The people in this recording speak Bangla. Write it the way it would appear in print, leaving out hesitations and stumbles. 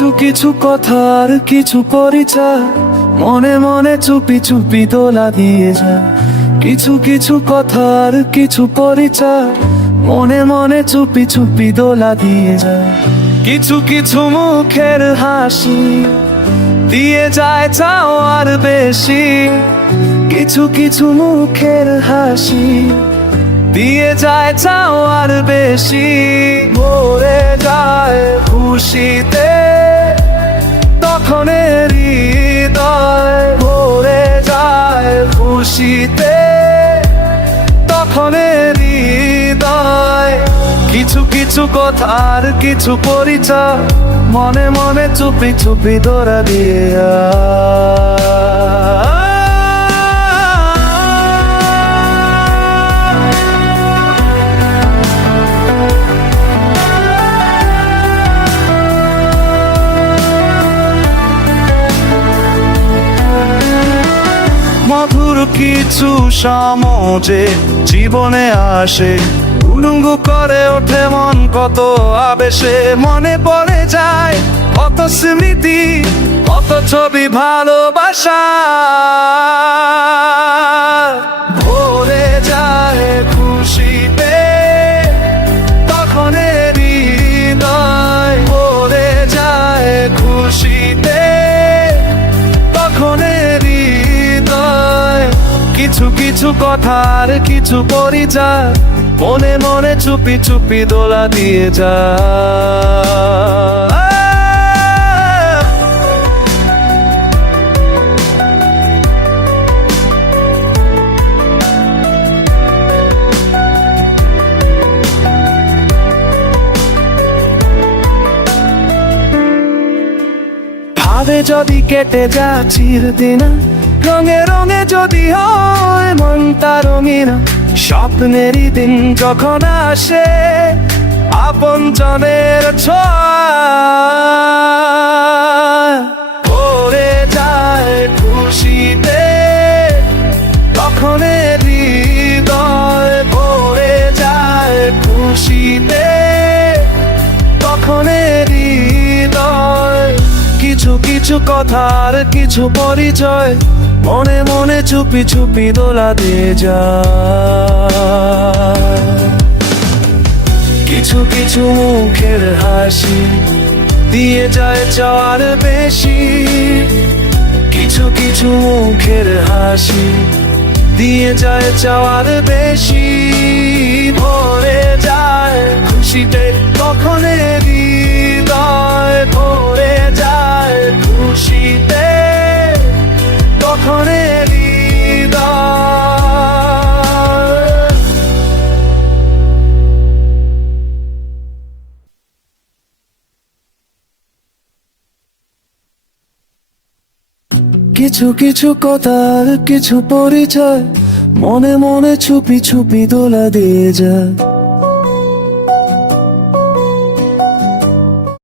কিছু কিছু কথার কিছু পরিচয় মনে মনে চুপি চুপি দোলা দিয়ে যায়। কিছু কিছু কথার কিছু পরিচয় মনে মনে চুপি চুপি দোলা দিয়ে যায়। কিছু কিছু মুখের হাসি দিয়ে যায় চাওয়ার বেশি। কিছু কিছু মুখের হাসি দিয়ে যায় চাওয়ার বেশি। ভরে যায় খুশিতে তখন হৃদয়, ভরে যায় খুশিতে তখন হৃদয়। কিছু কিছু কথার কিছু পরিচয় মনে মনে চুপি চুপি দৌড়া দিয়ে মধুর কিছু সমজে জীবনে আসে, উলঙ্গ করে ওঠে মন কত আবেশে। মনে পড়ে যায় কত স্মৃতি, কত ছবি ভালোবাসা। ভরে যায় খুশিতে তখন হৃদয়, ভরে যায় খুশিতে তখন হৃদয়। কিছু কিছু কথার কিছু পরিচয় মনে মনে চুপি চুপি দোলা দিয়ে যায়। ভাবে যদি কেটে যা চিরদিন, রঙে রঙে যদি হয় মনটা রঙিন। স্বপ্নেরই দিন যখন আসে আপনজনের ছোঁয়া, ভরে যায় খুশিতে তখন হৃদয়, ভরে যায় খুশিতে তখন হৃদয়। কিছু কিছু কথার কিছু পরিচয় মনে মনে চুপি চুপি দোলা দিয়ে যায়। কিছু কিছু মুখের হাসি দিয়ে যায় চাওয়ার বেশি। কিছু কিছু মুখের হাসি দিয়ে যায় চাওয়ার বেশি। ভরে যায় খুশিতে তখন হৃদয়, ভরে যায় খুশিতে তখন হৃদয়। কিছু কিছু কথার কিছু পরিচয় মনে মনে চুপি চুপি দোলা দিয়ে যায়।